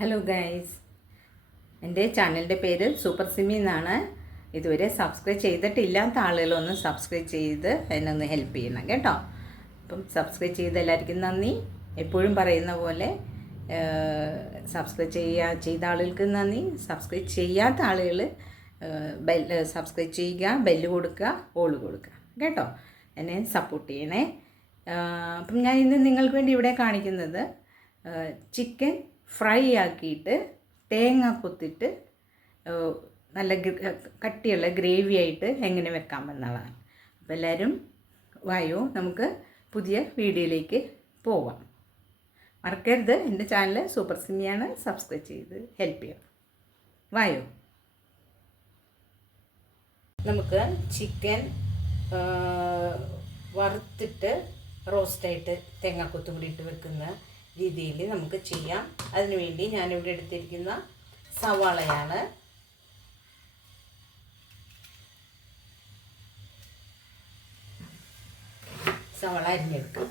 Hello guys, എൻ്റെ ചാനലിൻ്റെ പേര് സൂപ്പർ സിമി എന്നാണ്. ഇതുവരെ സബ്സ്ക്രൈബ് ചെയ്തിട്ടില്ലാത്ത ആളുകളൊന്ന് സബ്സ്ക്രൈബ് ചെയ്ത് എന്നെ ഒന്ന് ഹെൽപ്പ് ചെയ്യണം കേട്ടോ. അപ്പം സബ്സ്ക്രൈബ് ചെയ്ത എല്ലാവർക്കും നന്ദി. എപ്പോഴും പറയുന്ന പോലെ സബ്സ്ക്രൈബ് ചെയ്ത ആളുകൾക്ക് നന്ദി. സബ്സ്ക്രൈബ് ചെയ്യാത്ത ആളുകൾ സബ്സ്ക്രൈബ് ചെയ്യുക, ബെല്ല് കൊടുക്കുക, ഓൾ കൊടുക്കുക കേട്ടോ. എന്നെ സപ്പോർട്ട് ചെയ്യണേ. അപ്പം ഞാൻ ഇന്ന് നിങ്ങൾക്ക് വേണ്ടി ഇവിടെ കാണിക്കുന്നത് ചിക്കൻ ഫ്രൈ ആക്കിയിട്ട് തേങ്ങ കൊത്തിട്ട് നല്ല കട്ടിയുള്ള ഗ്രേവി ആയിട്ട് എങ്ങനെ വെക്കാമെന്നുള്ളതാണ്. അപ്പോൾ എല്ലാവരും വായോ, നമുക്ക് പുതിയ വീഡിയോയിലേക്ക് പോവാം. മറക്കരുത്, എൻ്റെ ചാനൽ സൂപ്പർ സിമിയാണ്, സബ്സ്ക്രൈബ് ചെയ്ത് ഹെൽപ്പ് ചെയ്യണം. വായോ, നമുക്ക് ചിക്കൻ വറുത്തിട്ട് റോസ്റ്റായിട്ട് തേങ്ങാക്കൊത്തും കൂടി ഇട്ട് വെക്കുന്ന രീതിയിൽ നമുക്ക് ചെയ്യാം. അതിനുവേണ്ടി ഞാനിവിടെ എടുത്തിരിക്കുന്ന സവാളയാണ്. സവാള അരിഞ്ഞെടുക്കാം.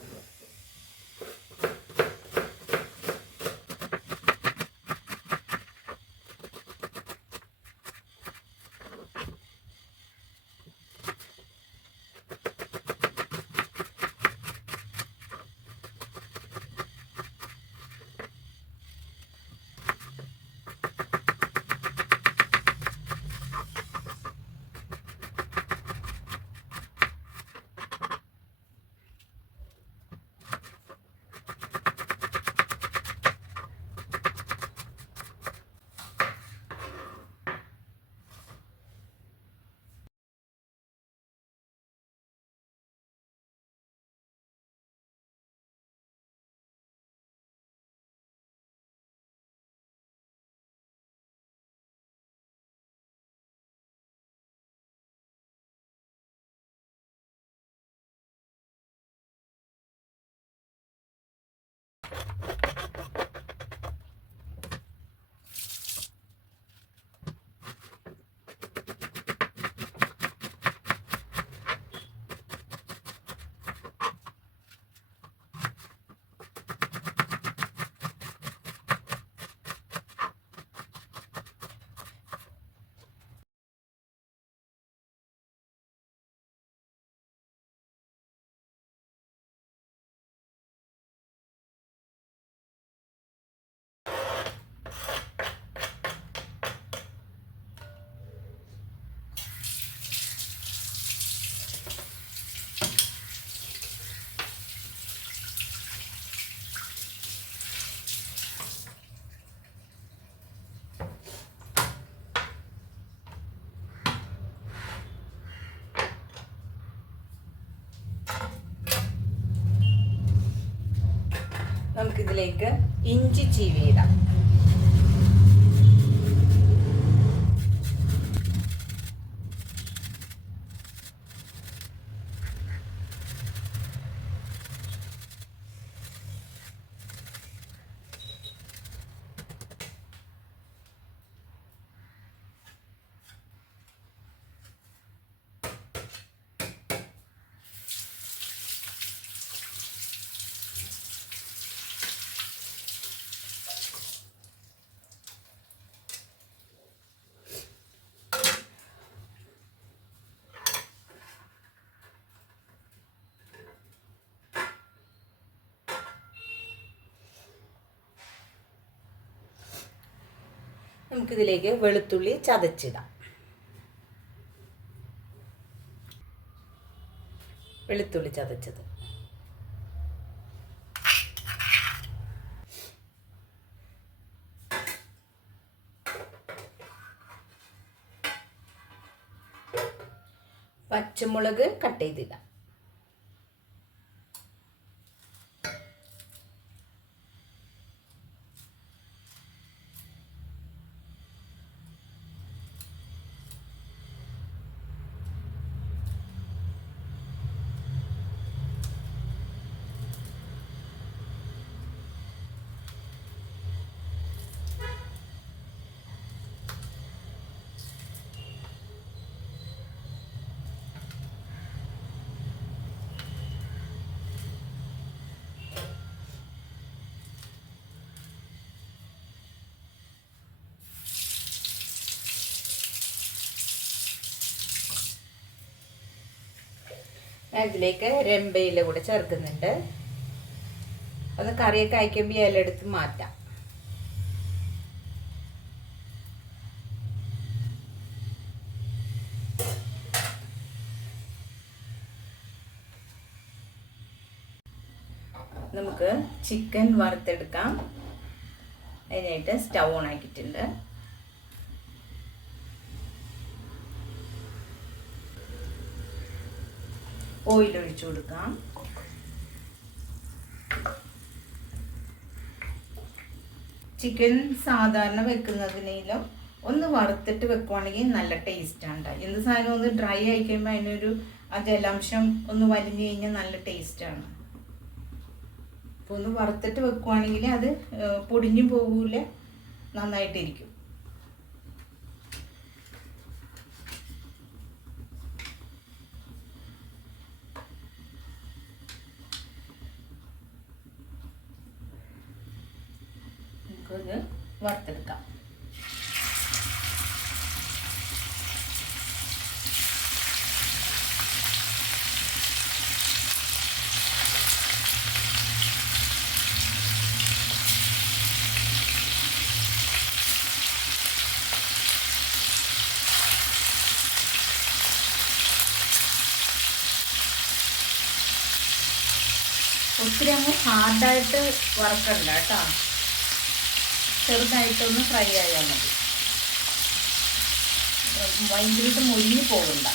നമുക്കിതിലേക്ക് ഇഞ്ചി ചീവിയിടാം. നമുക്കിതിലേക്ക് വെളുത്തുള്ളി ചതച്ചിടാം. വെളുത്തുള്ളി ചതച്ചത്, പച്ചമുളക് കട്ട് ചെയ്തിടാം. ഇതിലേക്ക് രമ്പയില കൂടെ ചേർക്കുന്നുണ്ട്. ഒന്ന് കറിയൊക്കെ അയക്കുമ്പോൾ ഇല എടുത്ത് മാറ്റാം. നമുക്ക് ചിക്കൻ വറുത്തെടുക്കാം. അതിനായിട്ട് സ്റ്റൗ ഓൺ ആക്കിയിട്ടുണ്ട്. ഓയിൽ ഒഴിച്ചു കൊടുക്കാം. ചിക്കൻ സാധാരണ വെക്കുന്നതിനേലും ഒന്ന് വറുത്തിട്ട് വെക്കുവാണെങ്കിൽ നല്ല ടേസ്റ്റാണ്. എന്ത് സാധനം ഒന്ന് ഡ്രൈ ആയി കഴിയുമ്പോൾ അതിനൊരു ആ ജലാംശം ഒന്ന് വലിഞ്ഞു കഴിഞ്ഞാൽ നല്ല ടേസ്റ്റാണ്. അപ്പോൾ ഒന്ന് വറുത്തിട്ട് വെക്കുവാണെങ്കിൽ അത് പൊടിഞ്ഞു പോകൂല, നന്നായിട്ടിരിക്കും. നമുക്കത് വറുത്തെടുക്കാം. ഒത്തിരി അങ്ങ് ഹാർഡായിട്ട് വറുക്കണ്ട കേട്ടോ, ചെറുതായിട്ടൊന്ന് ഫ്രൈ ആയാൽ മതി. ഭയങ്കരമായിട്ട് മുരിഞ്ഞു പോകണ്ട.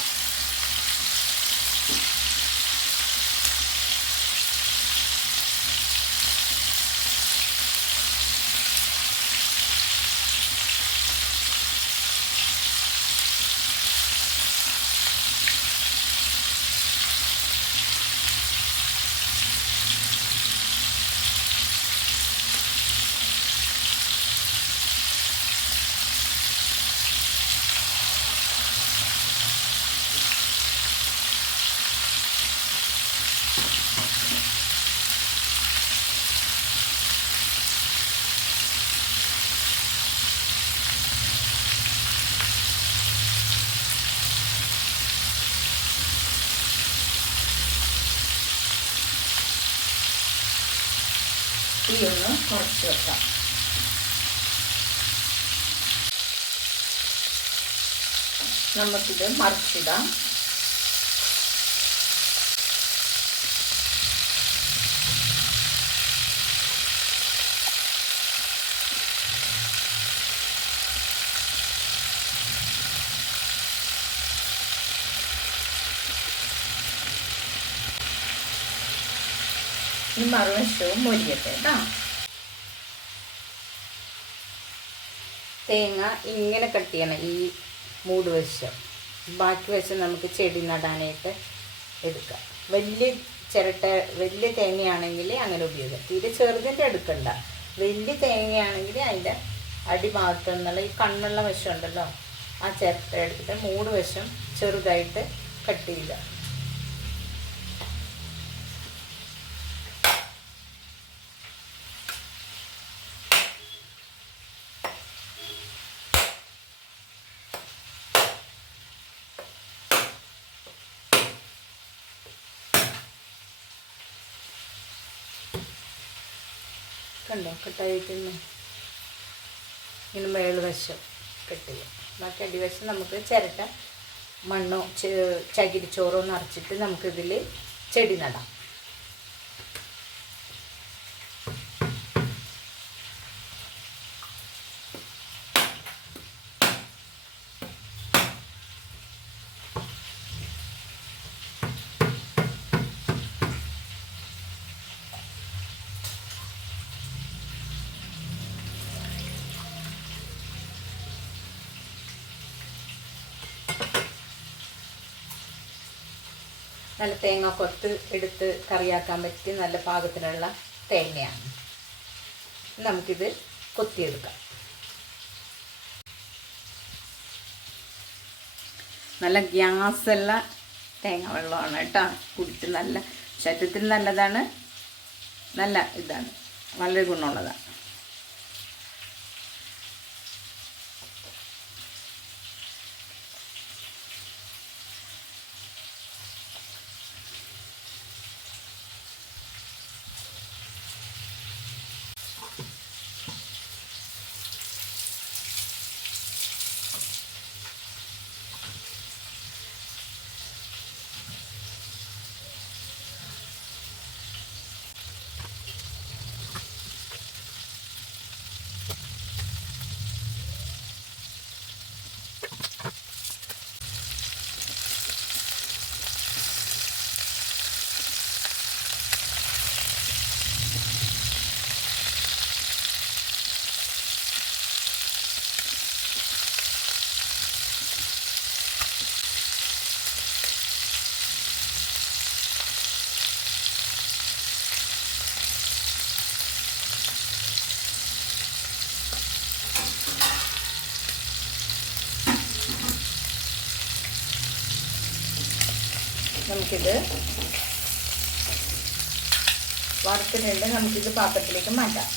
തീ ഒന്ന് കുറച്ച് വെക്കാം. നമുക്കിത് മറിച്ചിടാം. ഈ മറുവശവും മൊരിയട്ടെ കേട്ടോ. തേങ്ങ ഇങ്ങനെ കട്ട് ചെയ്യണം, ഈ മൂട് വശം. ബാക്കി വശം നമുക്ക് ചെടി നടാനായിട്ട് എടുക്കാം. വലിയ വലിയ തേങ്ങയാണെങ്കിൽ അങ്ങനെ ഉപയോഗിക്കാം. തീരെ ചെറുതിൻ്റെ എടുക്കണ്ട. വലിയ തേങ്ങയാണെങ്കിൽ അതിൻ്റെ അടിഭാഗത്തു നിന്നുള്ള ഈ കണ്ണുള്ള വശം ഉണ്ടല്ലോ, ആ ചിരട്ട എടുത്തിട്ട് മൂട് വശം ചെറുതായിട്ട് കട്ട് ചെയ്യുക. കണ്ടോ കട്ടായിട്ടൊന്ന് ഇങ്ങനെ മേളുവശം കട്ട് ചെയ്യാം. ബാക്കി അടിവശം നമുക്ക് ചിരട്ട മണ്ണോ ചകിരിച്ചോറോ നിറച്ചിട്ട് നമുക്കിതിൽ ചെടി നടാം. നല്ല തേങ്ങ കൊത്ത് എടുത്ത് കറിയാക്കാൻ പറ്റിയ നല്ല പാകത്തിനുള്ള തേങ്ങയാണ്. നമുക്കിത് കൊത്തിയെടുക്കാം. നല്ല ഗ്യാസുള്ള തേങ്ങ വെള്ളമാണ് കേട്ടോ. കുടിച്ച് നല്ല ശരീരത്തിന് നല്ലതാണ്, നല്ല ഇതാണ്, വളരെ ഗുണമുള്ളതാണ്. നമുക്കിത് വറുത്തിട്ടുണ്ട്. നമുക്കിത് പാത്രത്തിലേക്ക് മാറ്റാം.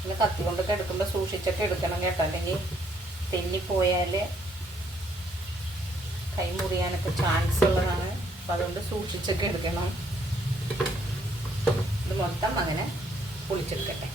പിന്നെ കത്തി കൊണ്ടൊക്കെ എടുക്കുമ്പോൾ സൂക്ഷിച്ചൊക്കെ എടുക്കണം കേട്ടോ, അല്ലെങ്കിൽ തെന്നിപ്പോയാൽ കൈ മുറിയാനൊക്കെ ചാൻസ് ഉള്ളതാണ്. അപ്പം അതുകൊണ്ട് സൂക്ഷിച്ചൊക്കെ എടുക്കണം. ഇത് മൊത്തം അങ്ങനെ പൊളിച്ചെടുക്കട്ടെ.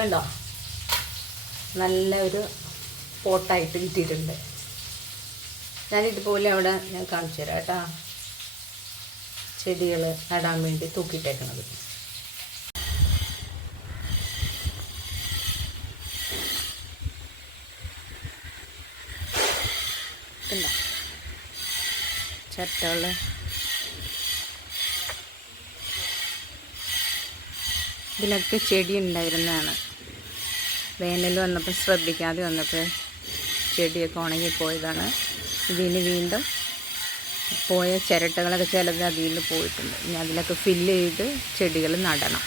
കണ്ടോ, നല്ല ഒരു പോട്ടായിട്ട് കിട്ടിയിട്ടുണ്ട്. ഞാനിതുപോലെ അവിടെ ഞാൻ കാണിച്ചു തരാം കേട്ടോ, ചെടികൾ നടാൻ വേണ്ടി തൂക്കിയിട്ടേക്കണത്. ചിരട്ടകൾ. ഇതിലൊക്കെ ചെടി ഉണ്ടായിരുന്നതാണ്. വേനൽ വന്നപ്പോൾ ശ്രദ്ധിക്കാതെ വന്നപ്പോൾ ചെടിയൊക്കെ ഉണങ്ങിപ്പോയതാണ്. ഇതിന് വീണ്ടും പോയ ചിരട്ടകളൊക്കെ ചിലത് അതിൽ പോയിട്ടുണ്ട്. ഇനി അതിലൊക്കെ ഫില്ല് ചെയ്ത് ചെടികൾ നടണം.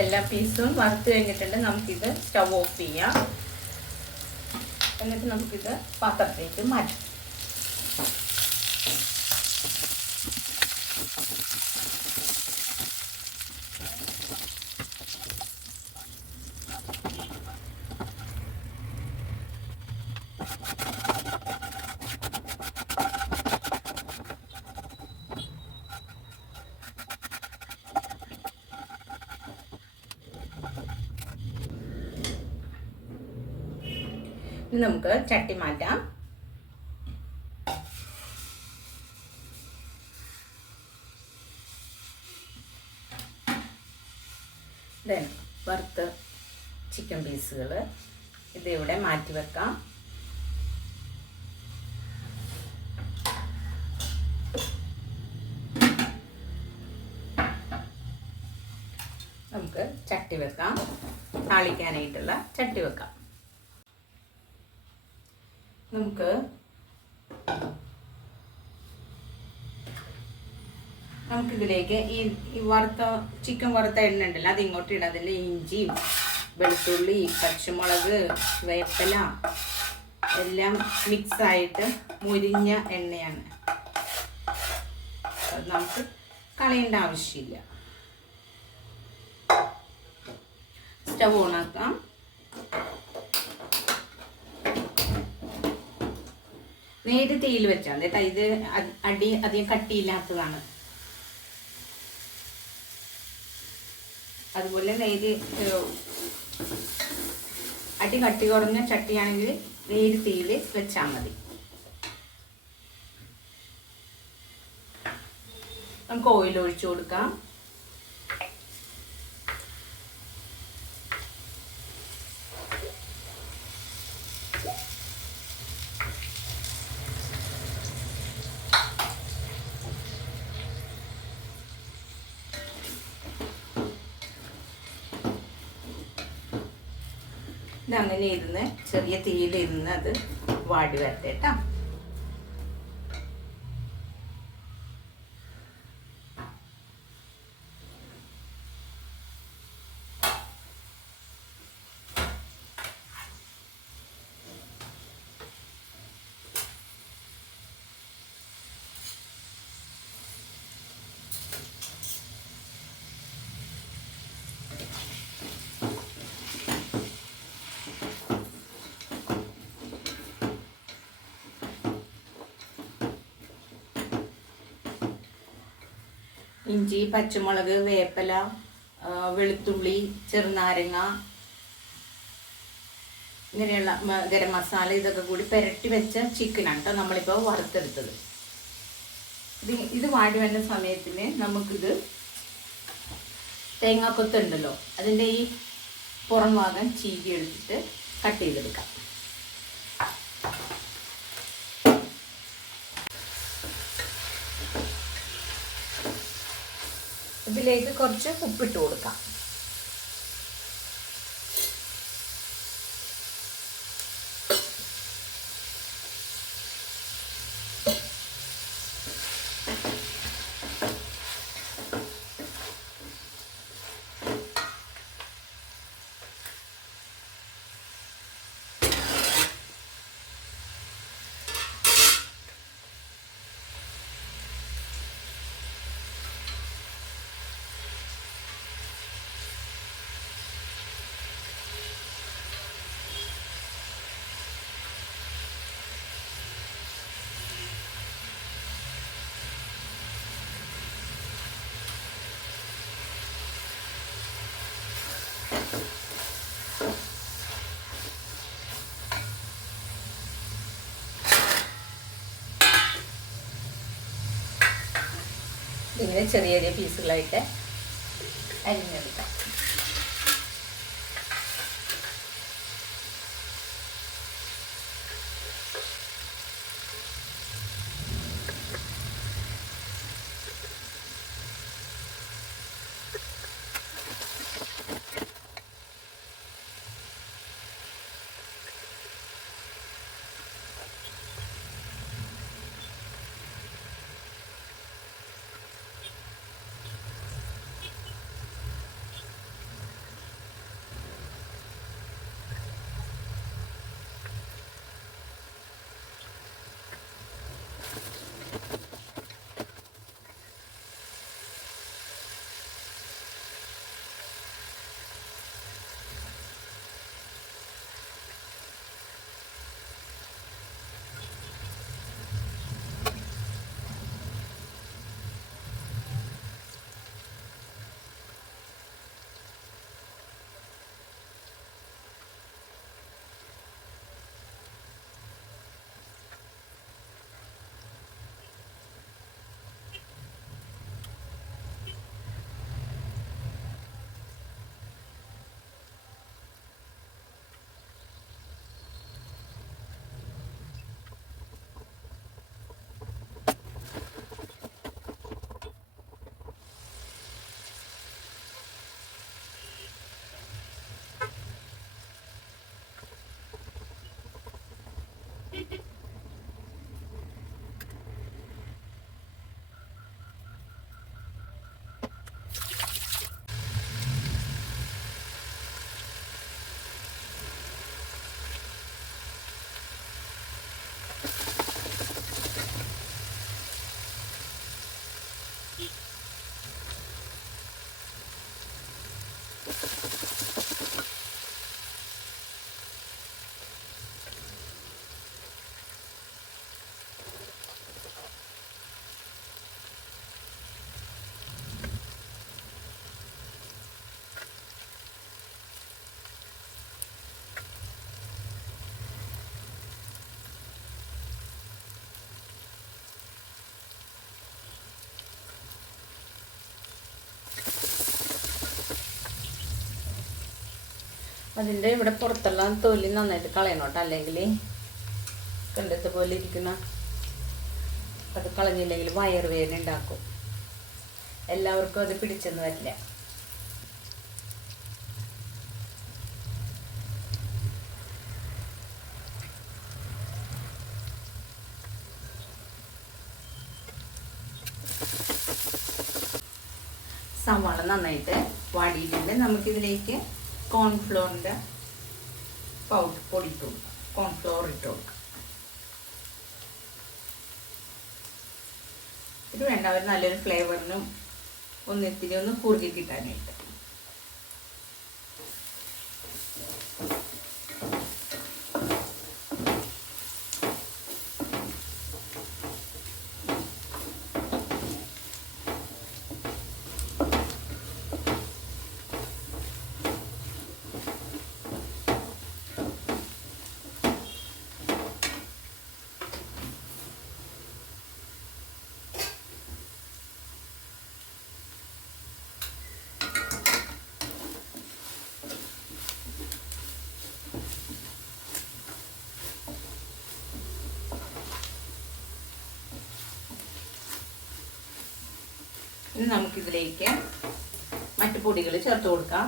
എല്ലാ പീസും വറുത്ത് കഴിഞ്ഞിട്ടുണ്ട്. നമുക്കിത് സ്റ്റവ് ഓഫ് ചെയ്യാം. എന്നിട്ട് നമുക്കിത് പാത്രത്തിലേക്ക് മാറ്റാം. ഇനി നമുക്ക് ചട്ടി മാറ്റാം. വറുത്ത ചിക്കൻ പീസുകൾ ഇതിവിടെ മാറ്റി വെക്കാം. നമുക്ക് ചട്ടി വെക്കാം. താളിക്കാനായിട്ടുള്ള ചട്ടി വെക്കാം. നമുക്കിതിലേക്ക് ഈ വറുത്ത ചിക്കൻ വറുത്ത എണ്ണ ഉണ്ടല്ലോ അത് ഇങ്ങോട്ട് ഇടാം. അതിൽ ഇഞ്ചിയും വെളുത്തുള്ളി, പച്ചമുളക്, വേപ്പില എല്ലാം മിക്സായിട്ട് മുരിഞ്ഞ എണ്ണയാണ്. അത് നമുക്ക് കളയേണ്ട ആവശ്യമില്ല. സ്റ്റവ് ഓണാക്കാം. നേരെ തീയിൽ വെച്ചാൽ കേട്ടോ. ഇത് അടി അധികം കട്ടിയില്ലാത്തതാണ്. അതുപോലെ നേര് അടി കട്ടി കുറഞ്ഞ ചട്ടിയാണെങ്കിൽ നേര് തീയിൽ വെച്ചാൽ മതി. നമുക്ക് ഓയിൽ ഒഴിച്ചു കൊടുക്കാം. ഇതങ്ങനെ ഇരുന്ന് ചെറിയ തീയിലിരുന്ന് അത് വാടി വരട്ടെ കേട്ടോ. ഇഞ്ചി, പച്ചമുളക്, വേപ്പില, വെളുത്തുള്ളി, ചെറുനാരങ്ങ, ഇങ്ങനെയുള്ള ഗരം മസാല ഇതൊക്കെ കൂടി പുരട്ടി വെച്ച ചിക്കനാണ് കേട്ടോ നമ്മളിപ്പോൾ വറുത്തെടുത്തത്. ഇത് വാടി വരുന്ന സമയത്തിന് നമുക്കിത് തേങ്ങാക്കൊത്തുണ്ടല്ലോ അതിൻ്റെ ഈ പുറം ഭാഗം ചീകി എടുത്തിട്ട് കട്ട് ചെയ്തെടുക്കാം. ഇതിലേക്ക് കുറച്ച് ഉപ്പിട്ട് കൊടുക്കാം. ഇങ്ങനെ ചെറിയ ചെറിയ പീസുകളായിട്ട് അരിഞ്ഞെടുക്കാം. അതിൻ്റെ ഇവിടെ പുറത്തുള്ള തൊലി നന്നായിട്ട് കളയണം കേട്ടോ, അല്ലെങ്കിൽ കണ്ടത്തെ പോലെ ഇരിക്കുന്ന അത് കളഞ്ഞില്ലെങ്കിൽ വയറുവേദന ഉണ്ടാക്കും. എല്ലാവർക്കും അത് പിടിച്ചെന്ന് വരില്ല. സവാള നന്നായിട്ട് വാടിയിട്ടുണ്ട്. നമുക്കിതിലേക്ക് കോൺഫ്ലോറിൻ്റെ പൊടി ഇട്ട് കൊടുക്കാം. കോൺഫ്ലോർ ഇട്ട് കൊടുക്കാം. ഇത് വേണ്ട, ഒരു നല്ലൊരു ഫ്ലേവറിനും ഇത്തിരി ഒന്ന് കുറുകി കിട്ടാനായിട്ട്. ഇനി നമുക്കിതിലേക്ക് മറ്റു പൊടികൾ ചേർത്ത് കൊടുക്കാം.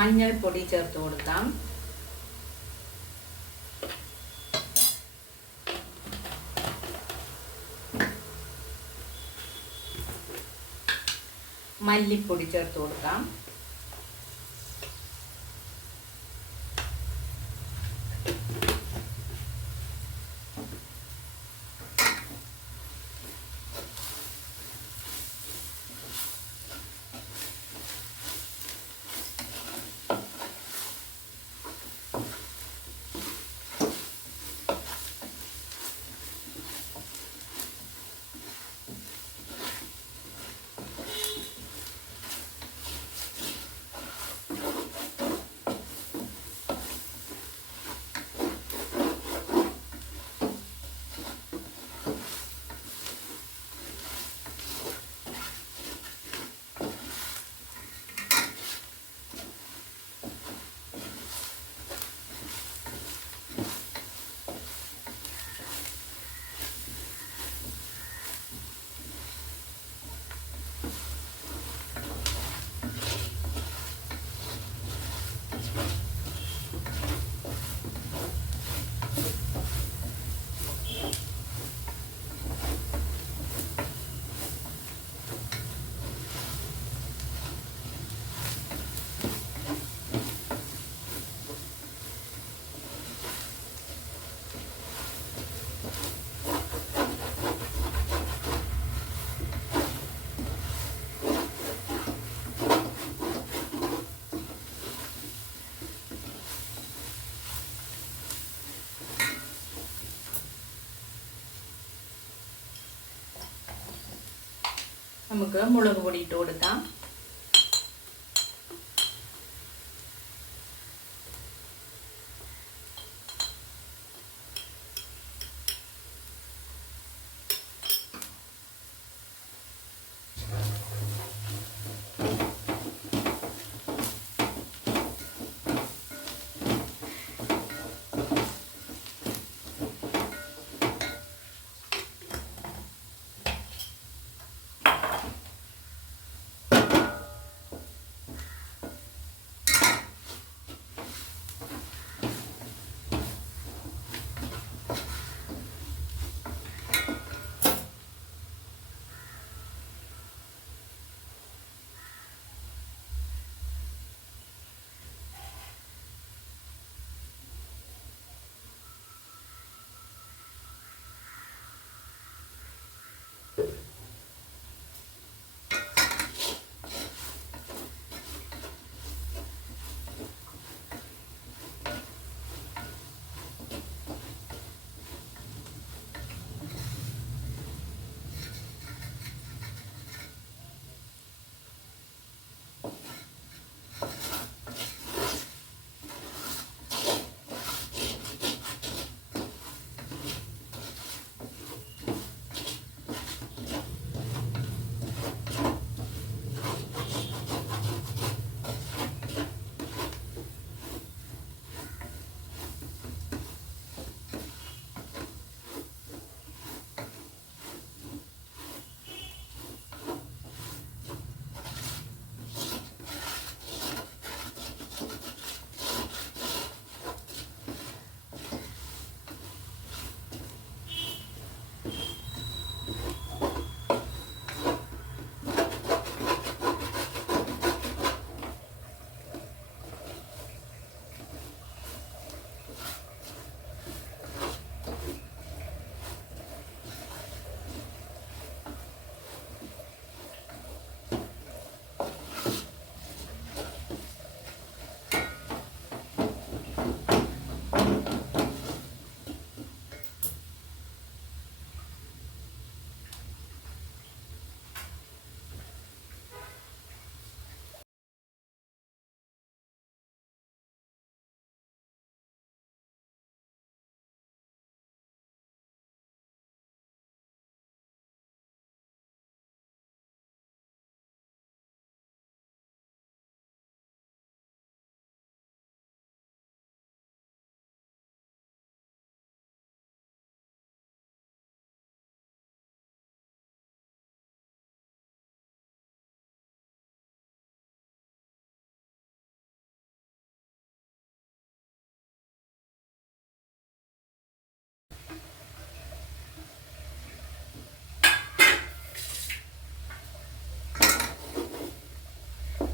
മഞ്ഞൾപ്പൊടി ചേർത്ത് കൊടുക്കാം. മല്ലിപ്പൊടി ചേർത്ത് കൊടുക്കാം. നമുക്ക് മുളക് പൊടി ഇട്ട് കൊടുക്കാം.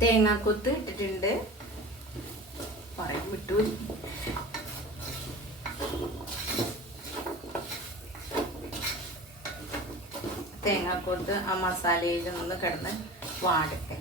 തേങ്ങാക്കൊത്ത് ഇട്ടിട്ടുണ്ട്. പറയാൻ വിട്ടു. തേങ്ങാക്കൊത്ത് ആ മസാലയിൽ നിന്ന് കിടന്ന് വാടട്ടെ.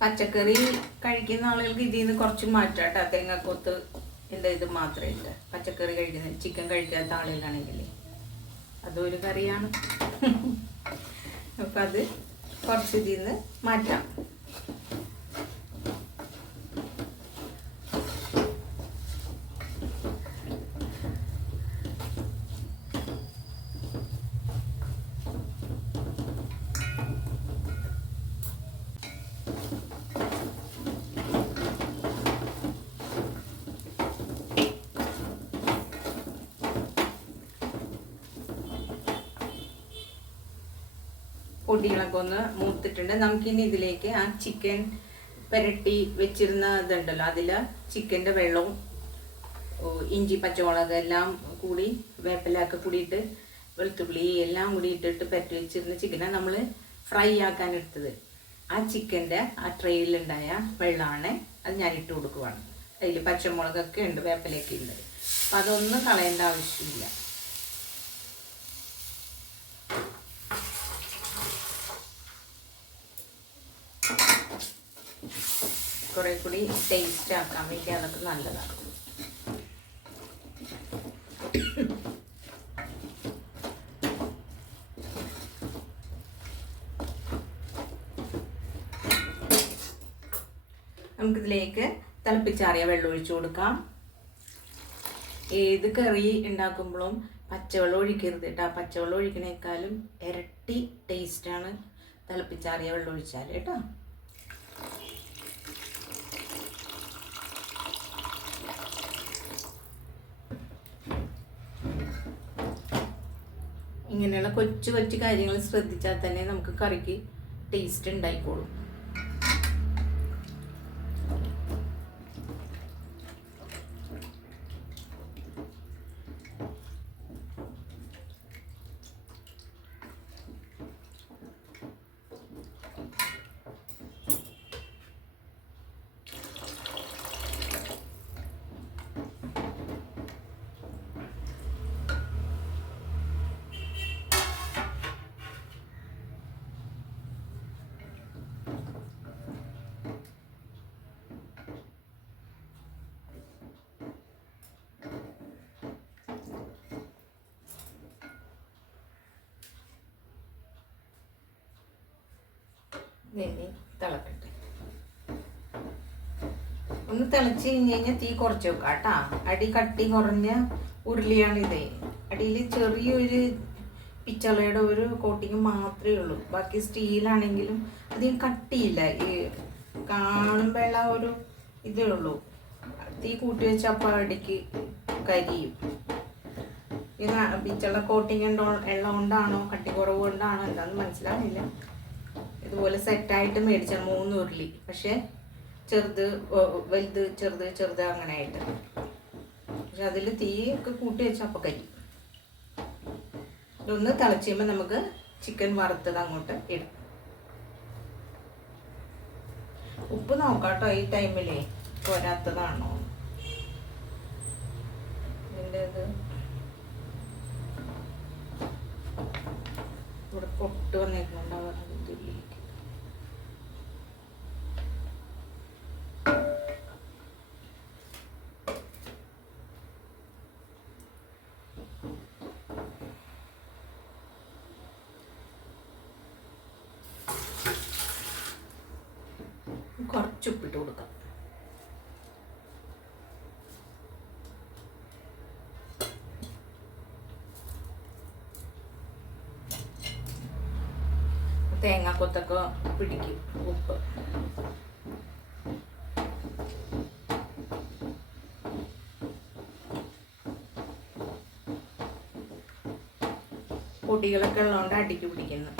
പച്ചക്കറി കഴിക്കുന്ന ആളുകൾക്ക് ഇതിൽ നിന്ന് കുറച്ച് മാറ്റാം കേട്ടോ. തേങ്ങാക്കൊത്ത് എൻ്റെ ഇത് മാത്രമേ ഇല്ല. പച്ചക്കറി കഴിക്കുന്ന ചിക്കൻ കഴിക്കാത്ത ആളുകളാണെങ്കിൽ അതൊരു കറിയാണ്. അപ്പം അത് കുറച്ച് ഇതിൽ നിന്ന് മാറ്റാം. പൊടികളൊക്കെ ഒന്ന് മൂത്തിട്ടുണ്ട്. നമുക്കിനി ഇതിലേക്ക് ആ ചിക്കൻ പുരട്ടി വെച്ചിരുന്ന ഇതുണ്ടല്ലോ, അതിൽ ചിക്കൻ്റെ വെള്ളവും ഇഞ്ചി പച്ചമുളക് എല്ലാം കൂടി വേപ്പിലൊക്കെ കൂടിയിട്ട് വെളുത്തുള്ളി എല്ലാം കൂടി ഇട്ടിട്ട് പുരട്ടി വെച്ചിരുന്ന ചിക്കനെ നമ്മൾ ഫ്രൈ ആക്കാൻ എടുത്തത്. ആ ചിക്കൻ്റെ ആ ട്രെയിലുണ്ടായ വെള്ളമാണ് അത് ഞാൻ ഇട്ട് കൊടുക്കുവാണ്. അതിൽ പച്ചമുളകൊക്കെ ഉണ്ട്, വേപ്പിലൊക്കെ ഉണ്ട്. അപ്പം അതൊന്നും കളയേണ്ട ആവശ്യമില്ല. കുറേ കൂടി ടേസ്റ്റ് ആക്കാൻ വേണ്ടി അതൊക്കെ നല്ലതാണ്. നമുക്കിതിലേക്ക് തിളപ്പിച്ചാറിയ വെള്ളം ഒഴിച്ചു കൊടുക്കാം. ഏത് കറി ഉണ്ടാക്കുമ്പോഴും പച്ചവെള്ളം ഒഴിക്കരുത് കേട്ടോ. പച്ചവെള്ളം ഒഴിക്കണേക്കാളും ഇരട്ടി ടേസ്റ്റാണ് തിളപ്പിച്ചാറിയ വെള്ളം ഒഴിച്ചാൽ കേട്ടോ. ഇങ്ങനെയുള്ള കൊച്ചു കൊച്ചു കാര്യങ്ങൾ ശ്രദ്ധിച്ചാൽ തന്നെ നമുക്ക് കറിക്ക് ടേസ്റ്റ് ഉണ്ടായിക്കോളും. തിളക്കട്ടെ. ഒന്ന് തിളച്ച് കഴിഞ്ഞ് കഴിഞ്ഞാൽ തീ കുറച്ച് വെക്കാം കേട്ടോ. അടി കട്ടി കുറഞ്ഞ ഉരുളിയാണിത്. അടിയിൽ ചെറിയൊരു പിച്ചളയുടെ ഒരു കോട്ടിങ് മാത്രമേ ഉള്ളൂ. ബാക്കി സ്റ്റീലാണെങ്കിലും അധികം കട്ടിയില്ല. ഈ കാണുമ്പോഴുള്ള ഒരു ഇതേ ഉള്ളൂ. തീ കൂട്ടി വെച്ചപ്പോൾ അടിക്ക് കരിയും. ഈ പിച്ചള കോട്ടിങ് ഉള്ളതുകൊണ്ടാണോ കട്ടി കുറവ് കൊണ്ടാണോ എന്താണെന്ന് മനസ്സിലാവില്ല. ഇതുപോലെ സെറ്റായിട്ട് മേടിച്ചാൽ 3 ഉരുളി. പക്ഷേ ചെറുത് വലുത് ചെറുത് ചെറുത് അങ്ങനെ ആയിട്ട്. പക്ഷെ അതിൽ തീയൊക്കെ കൂട്ടി വെച്ചാൽ അപ്പോൾ കരി. ഇതൊന്ന് തിളച്ച് കഴിയുമ്പോൾ നമുക്ക് ചിക്കൻ വറുത്തത് അങ്ങോട്ട് ഇടാം. ഉപ്പ് നോക്കാം കേട്ടോ ഈ ടൈമിലേ, പോരാത്തതാണോ ഇതിൻ്റെ ഇത്. ഇവിടെ പൊട്ട് വന്നിട്ടുണ്ടാവും. കുറച്ച് ഉപ്പിട്ട് കൊടുക്കാം. തേങ്ങാക്കൊത്തൊക്കെ പിടിക്കും ഉപ്പ്. പൊടികളൊക്കെ ഉള്ളതുകൊണ്ട് അടിക്ക് പിടിക്കുന്നു.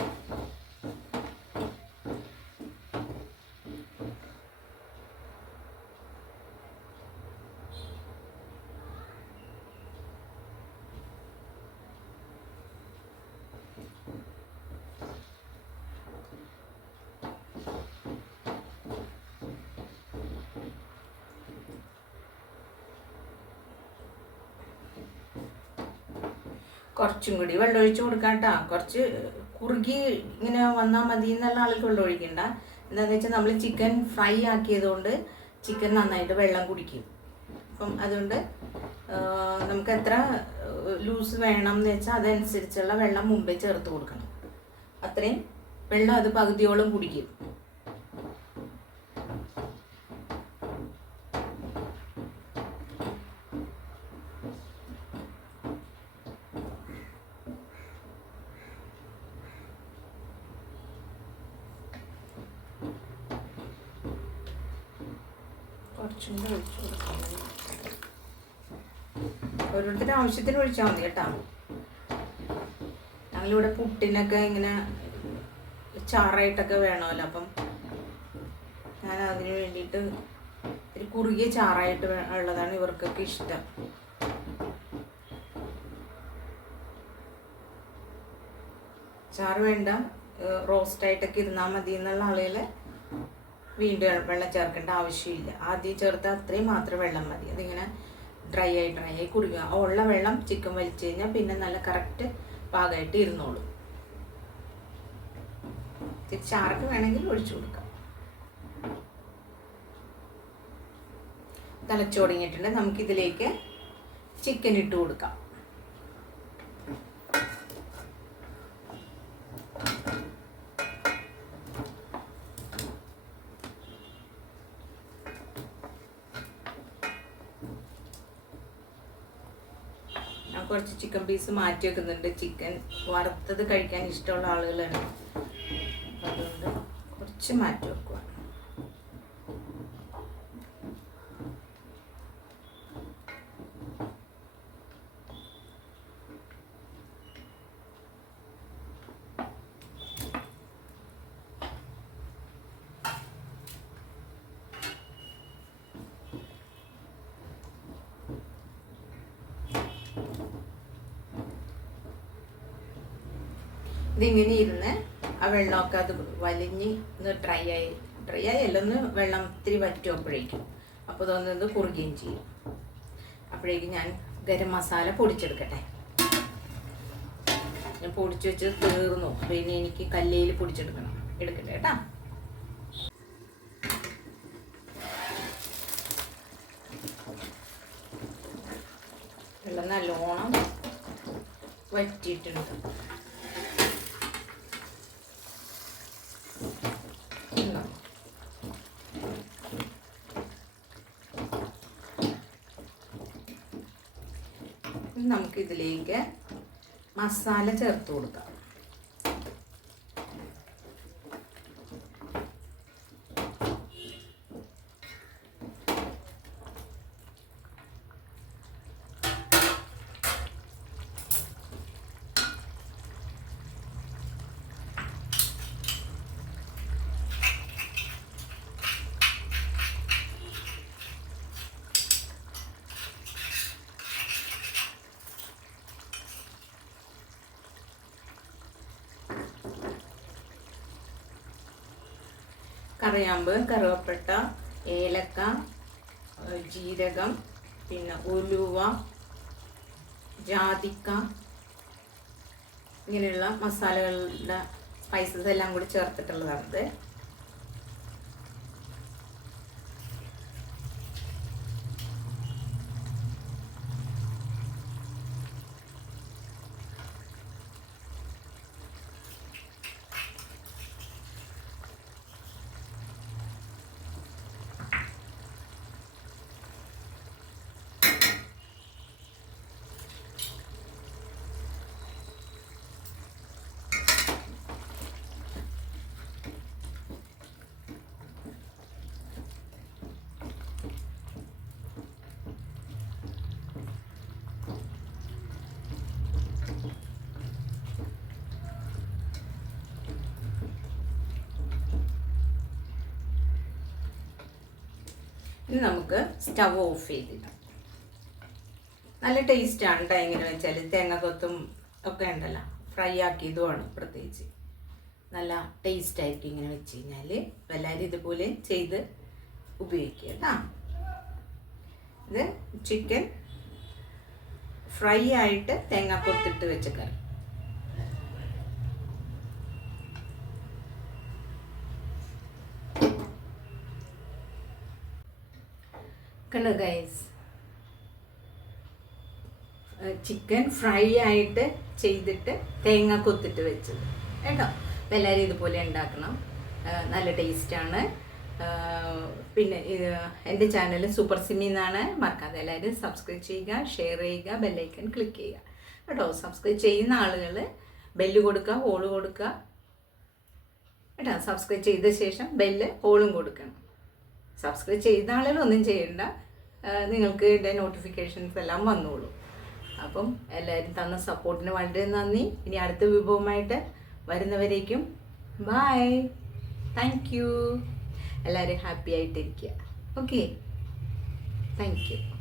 കുറച്ചും കൂടി വെള്ളം ഒഴിച്ച് കൊടുക്കാം കേട്ടോ. കുറച്ച് കുറുകി ഇങ്ങനെ വന്നാൽ മതി എന്നുള്ള ആൾക്ക് വെള്ളം ഒഴിക്കണ്ട. എന്താണെന്ന് വെച്ചാൽ നമ്മൾ ചിക്കൻ ഫ്രൈ ആക്കിയതുകൊണ്ട് ചിക്കൻ നന്നായിട്ട് വെള്ളം കുടിക്കും. അപ്പം അതുകൊണ്ട് നമുക്ക് എത്ര ലൂസ് വേണം എന്ന് വെച്ചാൽ അതനുസരിച്ചുള്ള വെള്ളം മുമ്പേ ചേർത്ത് കൊടുക്കണം. അത്രയും വെള്ളം അത് പകുതിയോളം കുടിക്കും. കുറച്ചും കൂടെ ഒഴിച്ചു കൊടുക്കാം. ഓരോരുത്തരുടെ ആവശ്യത്തിന് ഒഴിച്ചാൽ മതി കേട്ടോ. ഞങ്ങളിവിടെ പുട്ടിനൊക്കെ ഇങ്ങനെ ചാറായിട്ടൊക്കെ വേണമല്ലോ. അപ്പം ഞാൻ അതിന് വേണ്ടിയിട്ട് ഒരു കുറുകിയ ചാറായിട്ട് ഉള്ളതാണ് ഇവർക്കൊക്കെ ഇഷ്ടം. ചാറ് വേണ്ട, റോസ്റ്റായിട്ടൊക്കെ ഇരുന്നാൽ മതി എന്നുള്ള ആളുകൾ വീണ്ടും വെള്ളം ചേർക്കേണ്ട ആവശ്യമില്ല. ആദ്യം ചേർത്ത് അത്രയും മാത്രം വെള്ളം മതി. അതിങ്ങനെ ഡ്രൈ ആയി കുറുകുക. ഉള്ള വെള്ളം ചിക്കൻ വലിച്ചു കഴിഞ്ഞാൽ പിന്നെ നല്ല കറക്റ്റ് പാകമായിട്ട് ഇരുന്നോളും. ചാറൊക്കെ വേണമെങ്കിൽ ഒഴിച്ചു കൊടുക്കാം. തിളച്ചൊടങ്ങിയിട്ടുണ്ട്. നമുക്കിതിലേക്ക് ചിക്കൻ ഇട്ട് കൊടുക്കാം. ഞാൻ കുറച്ച് ചിക്കൻ പീസ് മാറ്റി വെക്കുന്നുണ്ട്. ചിക്കൻ വറുത്തത് കഴിക്കാൻ ഇഷ്ടമുള്ള ആളുകളാണ്, അതുകൊണ്ട് കുറച്ച് മാറ്റി വെക്കുക. ഇതിങ്ങനെ ഇരുന്ന് ആ വെള്ളമൊക്കെ അത് വലിഞ്ഞ് ഒന്ന് ഡ്രൈ ആയി എല്ലാം വെള്ളം ഇത്തിരി വറ്റും അപ്പോഴേക്കും. അപ്പോൾ തോന്നുന്നത് കുറുകയും ചെയ്യും. അപ്പോഴേക്കും ഞാൻ ഗരം മസാല പൊടിച്ചെടുക്കട്ടെ. ഞാൻ പൊടിച്ച് വെച്ച് തീർന്നു. പിന്നെ എനിക്ക് കല്ലേൽ എടുക്കട്ടെ കേട്ടാ. വെള്ളം നല്ലോണം വറ്റിയിട്ടുണ്ട്. നമുക്കിതിലേക്ക് മസാല ചേർത്ത് കൊടുക്കാം. കറിയാമ്പ്, കറുവപ്പട്ട, ഏലക്ക, ജീരകം, പിന്നെ ഉലുവ, ജാതിക്ക, ഇങ്ങനെയുള്ള മസാലകളുടെ സ്പൈസസ് എല്ലാം കൂടി ചേർത്തിട്ടുള്ളതാണിത്. ഇനി നമുക്ക് സ്റ്റവ് ഓഫ് ചെയ്തിടാം. നല്ല ടേസ്റ്റാണ് കേട്ടോ. എങ്ങനെ വെച്ചാൽ തേങ്ങക്കൊത്തും ഒക്കെ ഉണ്ടല്ലോ, ഫ്രൈ ആക്കിയതുമാണ്. പ്രത്യേകിച്ച് നല്ല ടേസ്റ്റ് ആയിരിക്കും ഇങ്ങനെ വെച്ച് കഴിഞ്ഞാൽ. എല്ലാവരും ഇതുപോലെ ചെയ്ത് ഉപയോഗിക്കുക കേട്ടോ. ഇത് ചിക്കൻ ഫ്രൈ ആയിട്ട് തേങ്ങക്കൊത്തിട്ട് വെച്ച കറി. കണ്ടോ ഗൈസ്, ചിക്കൻ ഫ്രൈ ആയിട്ട് ചെയ്തിട്ട് തേങ്ങ കൊത്തിട്ട് വെച്ചത് കേട്ടോ. എല്ലാവരും ഇതുപോലെ ഉണ്ടാക്കണം, നല്ല ടേസ്റ്റാണ്. പിന്നെ എൻ്റെ ചാനൽ സൂപ്പർ സിമി എന്നാണ്. മറക്കാതെ എല്ലാവരും സബ്സ്ക്രൈബ് ചെയ്യുക, ഷെയർ ചെയ്യുക, ബെല്ലൈക്കൺ ക്ലിക്ക് ചെയ്യുക കേട്ടോ. സബ്സ്ക്രൈബ് ചെയ്യുന്ന ആളുകൾ ബെല്ല് കൊടുക്കുക, ഹോള് കൊടുക്കുക കേട്ടോ. സബ്സ്ക്രൈബ് ചെയ്ത ശേഷം ബെല്ല് ഹോളും കൊടുക്കണം. സബ്സ്ക്രൈബ് ചെയ്ത ആളുകൾ ഒന്നും ചെയ്യണ്ട, നിങ്ങൾക്ക് ഇതിൻ്റെ നോട്ടിഫിക്കേഷൻസ് എല്ലാം വന്നോളൂ. അപ്പം എല്ലാവരും തന്ന സപ്പോർട്ടിന് വളരെ നന്ദി. ഇനി അടുത്ത വിഭവമായിട്ട് വരുന്നവരേക്കും ബൈ. Thank you. എല്ലാവരും ഹാപ്പി ആയിട്ടിരിക്കുക. Okay, thank you.